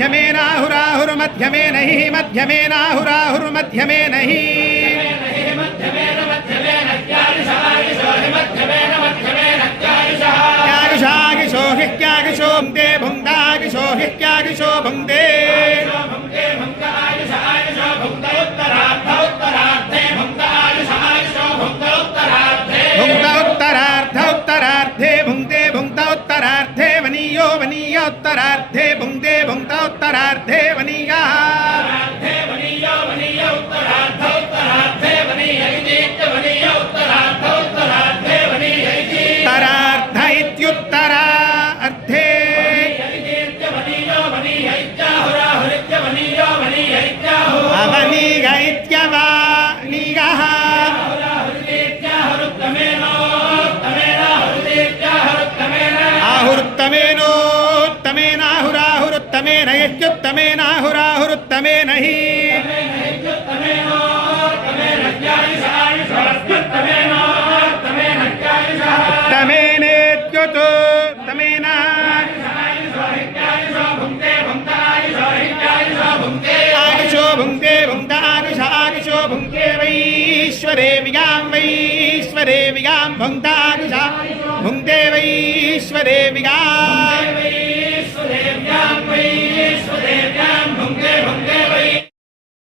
मध्यमे नाहुराहुर मध्यमे नहीं मध्यमे नाहुराहुर मध्यमे नहीं क्यागिशो हि क्यागिशो भुङ्क्ते भुङ्क्तागिशो हि क्यागिशो भुङ्क्ते उत्तरार्धे भुङ्क्ते भुङ्क्ता उत्तरार्धे वनीयो वनीय उत्तरार्धे भुङ्क्ते भुङ्क्ता उत्तरार्धे वनीया उत्तरार्ध इत्युत्तरा अर्धे अवनीग इत्यवनीगः आहुरुत्तमेनोत्तमेनाहुराहुरुत्तमेन इत्युत्तमेनाहुराहुरुत्तमेन हि उत्तमेनेत्युतो उत्तमेन आगिशो भुङ्क्ते भुङ्क्तागिश आगिशो भुङ्क्ते वैश्वरे विगां भुङ्क्तागिश भुङ्क्ते वैश्वरे विगां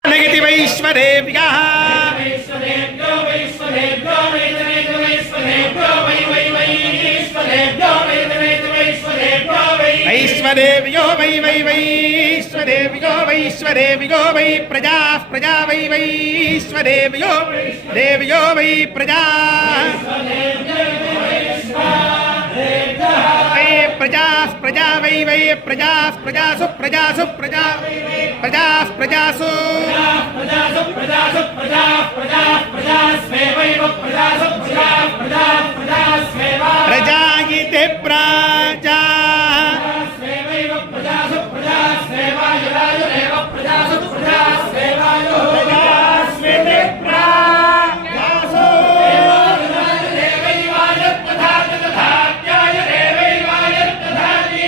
नगति वैश्वरे विगाः वैश्वदेव्यो वै वै वैश्वदेव्यो वैश्वदेव्यो वै प्रजा प्रजा वै वैश्वदेव्यो देव्यो वै प्रजा प्रजा प्रजा वै वै प्रजा प्रजासु प्रजासु प्रजा प्रजा प्रजासु प्रजायिते प्रजा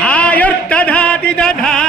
आयुर्दधाति दधा